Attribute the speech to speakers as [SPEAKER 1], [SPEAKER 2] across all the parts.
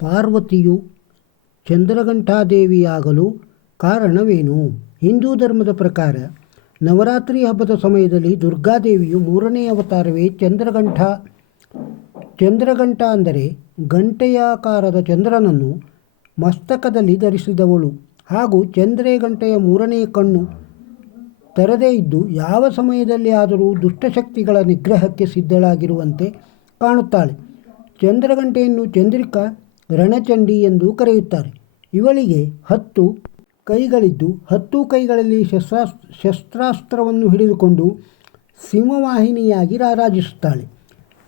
[SPEAKER 1] ಪಾರ್ವತಿಯು ಚಂದ್ರಘಂಟಾದೇವಿಯಾಗಲು ಕಾರಣವೇನು? ಹಿಂದೂ ಧರ್ಮದ ಪ್ರಕಾರ ನವರಾತ್ರಿ ಹಬ್ಬದ ಸಮಯದಲ್ಲಿ ದುರ್ಗಾದೇವಿಯು ಮೂರನೇ ಅವತಾರವೇ ಚಂದ್ರಘಂಟ. ಚಂದ್ರಘಂಟ ಅಂದರೆ ಗಂಟೆಯಾಕಾರದ ಚಂದ್ರನನ್ನು ಮಸ್ತಕದಲ್ಲಿ ಧರಿಸಿದವಳು. ಹಾಗೂ ಚಂದ್ರೆ ಗಂಟೆಯ ಮೂರನೆಯ ಕಣ್ಣು ತೆರೆದೇ ಇದ್ದು ಯಾವ ಸಮಯದಲ್ಲಿ ಆದರೂ ದುಷ್ಟಶಕ್ತಿಗಳ ನಿಗ್ರಹಕ್ಕೆ ಸಿದ್ಧಳಾಗಿರುವಂತೆ ಕಾಣುತ್ತಾಳೆ. ಚಂದ್ರಗಂಟೆಯನ್ನು ಚಂದ್ರಿಕಾ ರಣಚಂಡಿ ಎಂದು ಕರೆಯುತ್ತಾರೆ. ಇವಳಿಗೆ ಹತ್ತು ಕೈಗಳಿದ್ದು ಹತ್ತು ಕೈಗಳಲ್ಲಿ ಶಸ್ತ್ರಾಸ್ ಶಸ್ತ್ರಾಸ್ತ್ರವನ್ನು ಹಿಡಿದುಕೊಂಡು ಸಿಂಹವಾಹಿನಿಯಾಗಿ ರಾರಾಜಿಸುತ್ತಾಳೆ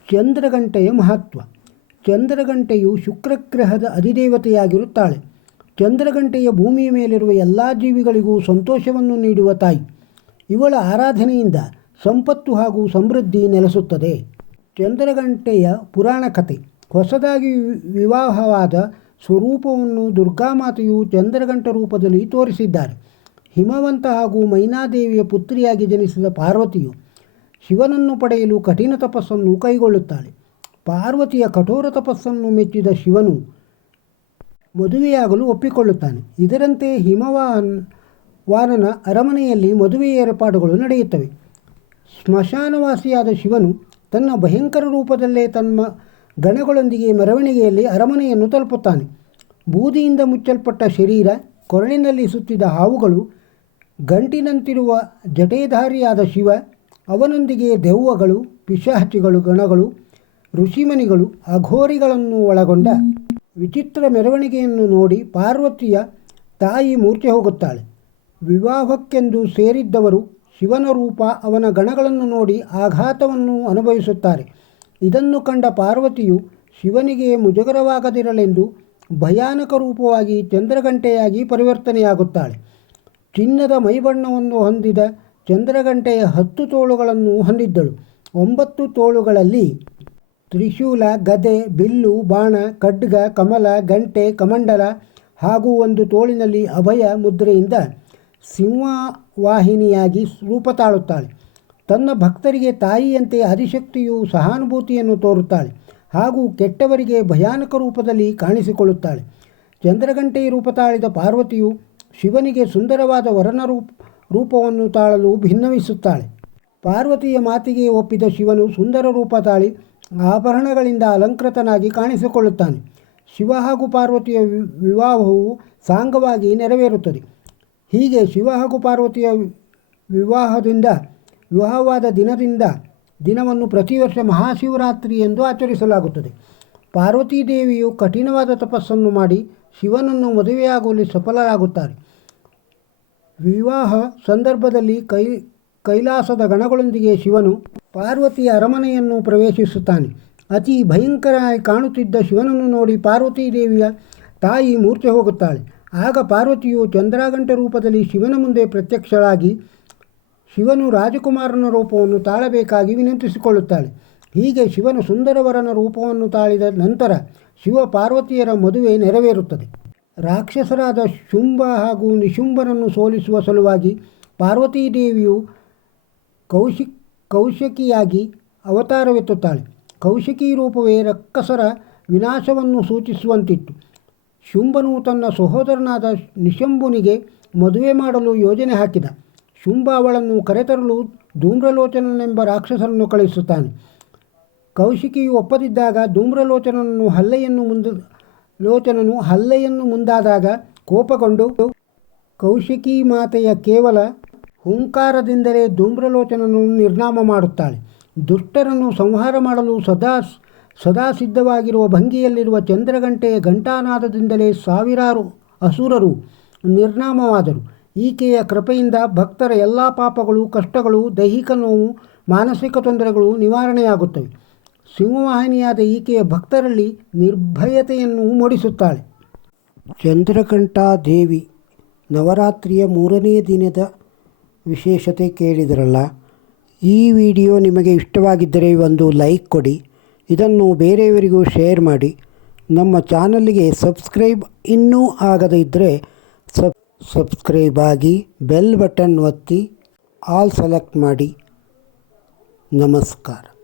[SPEAKER 1] ಚಂದ್ರಗಂಟೆಯ ಮಹತ್ವ. ಚಂದ್ರಗಂಟೆಯು ಶುಕ್ರಗ್ರಹದ ಅಧಿದೇವತೆಯಾಗಿರುತ್ತಾಳೆ. ಚಂದ್ರಗಂಟೆಯ ಭೂಮಿಯ ಮೇಲಿರುವ ಎಲ್ಲ ಜೀವಿಗಳಿಗೂ ಸಂತೋಷವನ್ನು ನೀಡುವ ತಾಯಿ. ಇವಳ ಆರಾಧನೆಯಿಂದ ಸಂಪತ್ತು ಹಾಗೂ ಸಮೃದ್ಧಿ ನೆಲೆಸುತ್ತದೆ. ಚಂದ್ರಗಂಟೆಯ ಪುರಾಣ ಕಥೆ ಹೊಸದಾಗಿ ವಿವಾಹವಾದ ಸ್ವರೂಪವನ್ನು ದುರ್ಗಾಮಾತೆಯು ಚಂದ್ರಗಂಟ ರೂಪದಲ್ಲಿ ತೋರಿಸಿದ್ದಾರೆ. ಹಿಮವಂತ ಹಾಗೂ ಮೈನಾದೇವಿಯ ಪುತ್ರಿಯಾಗಿ ಜನಿಸಿದ ಪಾರ್ವತಿಯು ಶಿವನನ್ನು ಪಡೆಯಲು ಕಠಿಣ ತಪಸ್ಸನ್ನು ಕೈಗೊಳ್ಳುತ್ತಾಳೆ. ಪಾರ್ವತಿಯ ಕಠೋರ ತಪಸ್ಸನ್ನು ಮೆಚ್ಚಿದ ಶಿವನು ಮದುವೆಯಾಗಲು ಒಪ್ಪಿಕೊಳ್ಳುತ್ತಾನೆ. ಇದರಂತೆ ಹಿಮವಾನ್ ವಾನನ ಅರಮನೆಯಲ್ಲಿ ಮದುವೆ ಏರ್ಪಾಡುಗಳು ನಡೆಯುತ್ತವೆ. ಸ್ಮಶಾನವಾಸಿಯಾದ ಶಿವನು ತನ್ನ ಭಯಂಕರ ರೂಪದಲ್ಲೇ ತನ್ನ ಗಣಗಳೊಂದಿಗೆ ಮೆರವಣಿಗೆಯಲ್ಲಿ ಅರಮನೆಯನ್ನು ತಲುಪುತ್ತಾನೆ. ಬೂದಿಯಿಂದ ಮುಚ್ಚಲ್ಪಟ್ಟ ಶರೀರ, ಕೊರಳಿನಲ್ಲಿ ಸುತ್ತಿದ ಹಾವುಗಳು, ಗಂಟಿನಂತಿರುವ ಜಟೇಧಾರಿಯಾದ ಶಿವ, ಅವನೊಂದಿಗೆ ದೆವ್ವಗಳು, ಪಿಶಾಚಿಗಳು, ಗಣಗಳು, ಋಷಿಮನಿಗಳು, ಅಘೋರಿಗಳನ್ನು ಒಳಗೊಂಡ ವಿಚಿತ್ರ ಮೆರವಣಿಗೆಯನ್ನು ನೋಡಿ ಪಾರ್ವತಿಯ ತಾಯಿ ಮೂರ್ಛೆ ಹೋಗುತ್ತಾಳೆ. ವಿವಾಹಕ್ಕೆಂದು ಸೇರಿದ್ದವರು ಶಿವನ ರೂಪ ಅವನ ಗಣಗಳನ್ನು ನೋಡಿ ಆಘಾತವನ್ನು ಅನುಭವಿಸುತ್ತಾರೆ. ಇದನ್ನು ಕಂಡ ಪಾರ್ವತಿಯು ಶಿವನಿಗೆ ಮುಜುಗರವಾಗದಿರಲೆಂದು ಭಯಾನಕ ರೂಪವಾಗಿ ಚಂದ್ರಗಂಟೆಯಾಗಿ ಪರಿವರ್ತನೆಯಾಗುತ್ತಾಳೆ. ಚಿನ್ನದ ಮೈಬಣ್ಣವನ್ನು ಹೊಂದಿದ ಚಂದ್ರಗಂಟೆಯ ಹತ್ತು ತೋಳುಗಳನ್ನು ಹೊಂದಿದ್ದಳು. ಒಂಬತ್ತು ತೋಳುಗಳಲ್ಲಿ ತ್ರಿಶೂಲ, ಗದೆ, ಬಿಲ್ಲು, ಬಾಣ, ಖಡ್ಗ, ಕಮಲ, ಗಂಟೆ, ಕಮಂಡಲ ಹಾಗೂ ಒಂದು ತೋಳಿನಲ್ಲಿ ಅಭಯ ಮುದ್ರೆಯಿಂದ ಸಿಂಹವಾಹಿನಿಯಾಗಿ ರೂಪ ತಾಳುತ್ತಾಳೆ. ತನ್ನ ಭಕ್ತರಿಗೆ ತಾಯಿಯಂತೆ ಆದಿಶಕ್ತಿಯು ಸಹಾನುಭೂತಿಯನ್ನು ತೋರುತ್ತಾಳೆ ಹಾಗೂ ಕೆಟ್ಟವರಿಗೆ ಭಯಾನಕ ರೂಪದಲ್ಲಿ ಕಾಣಿಸಿಕೊಳ್ಳುತ್ತಾಳೆ. ಚಂದ್ರಗಂಟೆಯ ರೂಪ ತಾಳಿದ ಪಾರ್ವತಿಯು ಶಿವನಿಗೆ ಸುಂದರವಾದ ವರನ ರೂಪ, ರೂಪವನ್ನು ತಾಳಲು ಭಿನ್ನವಿಸುತ್ತಾಳೆ. ಪಾರ್ವತಿಯ ಮಾತಿಗೆ ಒಪ್ಪಿದ ಶಿವನು ಸುಂದರ ರೂಪ ತಾಳಿ ಆಭರಣಗಳಿಂದ ಅಲಂಕೃತನಾಗಿ ಕಾಣಿಸಿಕೊಳ್ಳುತ್ತಾನೆ. ಶಿವ ಹಾಗೂ ಪಾರ್ವತಿಯ ವಿವಾಹವು ಸಾಂಗವಾಗಿ ನೆರವೇರುತ್ತದೆ. ಹೀಗೆ ಶಿವ ಹಾಗೂ ಪಾರ್ವತಿಯ ವಿವಾಹದಿಂದ ವಿವಾಹವಾದ ದಿನದಿಂದ ದಿನವನ್ನು ಪ್ರತಿ ವರ್ಷ ಮಹಾಶಿವರಾತ್ರಿ ಎಂದು ಆಚರಿಸಲಾಗುತ್ತದೆ. ಪಾರ್ವತೀ ದೇವಿಯು ಕಠಿಣವಾದ ತಪಸ್ಸನ್ನು ಮಾಡಿ ಶಿವನನ್ನು ಮದುವೆಯಾಗುವಲ್ಲಿ ಸಫಲರಾಗುತ್ತಾರೆ. ವಿವಾಹ ಸಂದರ್ಭದಲ್ಲಿ ಕೈ, ಕೈಲಾಸದ ಗಣಗಳೊಂದಿಗೆ ಶಿವನು ಪಾರ್ವತಿಯ ಅರಮನೆಯನ್ನು ಪ್ರವೇಶಿಸುತ್ತಾನೆ. ಅತಿ ಭಯಂಕರವಾಗಿ ಕಾಣುತ್ತಿದ್ದ ಶಿವನನ್ನು ನೋಡಿ ಪಾರ್ವತೀ ದೇವಿಯ ತಾಯಿ ಮೂರ್ಛೆ ಹೋಗುತ್ತಾಳೆ. ಆಗ ಪಾರ್ವತಿಯು ಚಂದ್ರಾಗಂಟ ರೂಪದಲ್ಲಿ ಶಿವನ ಮುಂದೆ ಪ್ರತ್ಯಕ್ಷಳಾಗಿ ಶಿವನು ರಾಜಕುಮಾರನ ರೂಪವನ್ನು ತಾಳಬೇಕಾಗಿ ವಿನಂತಿಸಿಕೊಳ್ಳುತ್ತಾಳೆ. ಹೀಗೆ ಶಿವನು ಸುಂದರವರನ ರೂಪವನ್ನು ತಾಳಿದ ನಂತರ ಶಿವ ಪಾರ್ವತಿಯರ ಮದುವೆ ನೆರವೇರುತ್ತದೆ. ರಾಕ್ಷಸರಾದ ಶುಂಭ ಹಾಗೂ ನಿಶುಂಭನನ್ನು ಸೋಲಿಸುವ ಸಲುವಾಗಿ ಪಾರ್ವತೀ ದೇವಿಯು ಕೌಶಿ, ಕೌಶಕಿಯಾಗಿ ಅವತಾರವೆತ್ತುತ್ತಾಳೆ. ಕೌಶಿಕಿ ರೂಪವೇ ರಕ್ಕಸರ ವಿನಾಶವನ್ನು ಸೂಚಿಸುವಂತಿತ್ತು. ಶುಂಭನು ತನ್ನ ಸಹೋದರನಾದ ನಿಶಂಭುನಿಗೆ ಮದುವೆ ಮಾಡಲು ಯೋಜನೆ ಹಾಕಿದ. ಶುಂಭ ಅವಳನ್ನು ಕರೆತರಲು ಧೂಮ್ರಲೋಚನನೆಂಬ ರಾಕ್ಷಸನನ್ನು ಕಳುಹಿಸುತ್ತಾನೆ. ಕೌಶಿಕಿಯು ಒಪ್ಪದಿದ್ದಾಗ ಧೂಮ್ರಲೋಚನನನ್ನು ಹಲ್ಲೆಯನ್ನು ಮುಂದ, ಲೋಚನನು ಹಲ್ಲೆಯನ್ನು ಮುಂದಾದಾಗ ಕೋಪಗೊಂಡು, ಕೌಶಿಕಿ ಮಾತೆಯ ಕೇವಲ ಹುಂಕಾರದಿಂದಲೇ ಧೂಮ್ರಲೋಚನನ್ನು ನಿರ್ನಾಮ ಮಾಡುತ್ತಾಳೆ. ದುಷ್ಟರನ್ನು ಸಂಹಾರ ಮಾಡಲು ಸದಾ ಸದಾ ಸಿದ್ಧವಾಗಿರುವ ಭಂಗಿಯಲ್ಲಿರುವ ಚಂದ್ರಗಂಟೆಯ ಘಂಟಾನಾದದಿಂದಲೇ ಸಾವಿರಾರು ಅಸುರರು ನಿರ್ನಾಮವಾದರು. ಈಕೆಯ ಕೃಪೆಯಿಂದ ಭಕ್ತರ ಎಲ್ಲ ಪಾಪಗಳು, ಕಷ್ಟಗಳು, ದೈಹಿಕ ನೋವು, ಮಾನಸಿಕ ತೊಂದರೆಗಳು ನಿವಾರಣೆಯಾಗುತ್ತವೆ. ಸಿಂಹವಾಹಿನಿಯಾದ ಈಕೆಯ ಭಕ್ತರಲ್ಲಿ ನಿರ್ಭಯತೆಯನ್ನು ಮೂಡಿಸುತ್ತಾಳೆ. ಚಂದ್ರಕಂಠ ದೇವಿ ನವರಾತ್ರಿಯ ಮೂರನೇ ದಿನದ ವಿಶೇಷತೆ ಕೇಳಿದರಲ್ಲ, ಈ ವಿಡಿಯೋ ನಿಮಗೆ ಇಷ್ಟವಾಗಿದ್ದರೆ ಒಂದು ಲೈಕ್ ಕೊಡಿ, ಇದನ್ನು ಬೇರೆಯವರಿಗೂ ಶೇರ್ ಮಾಡಿ. ನಮ್ಮ ಚಾನಲ್ಗೆ ಸಬ್ಸ್ಕ್ರೈಬ್ ಇನ್ನೂ ಆಗದೇ ಇದ್ದರೆ ಸಬ್ ಸಬ್ಸ್ಕ್ರೈಬ್ ಆಗಿ ಬೆಲ್ ಬಟನ್ ಒತ್ತಿ ಆಲ್ ಸೆಲೆಕ್ಟ್ ಮಾಡಿ. ನಮಸ್ಕಾರ.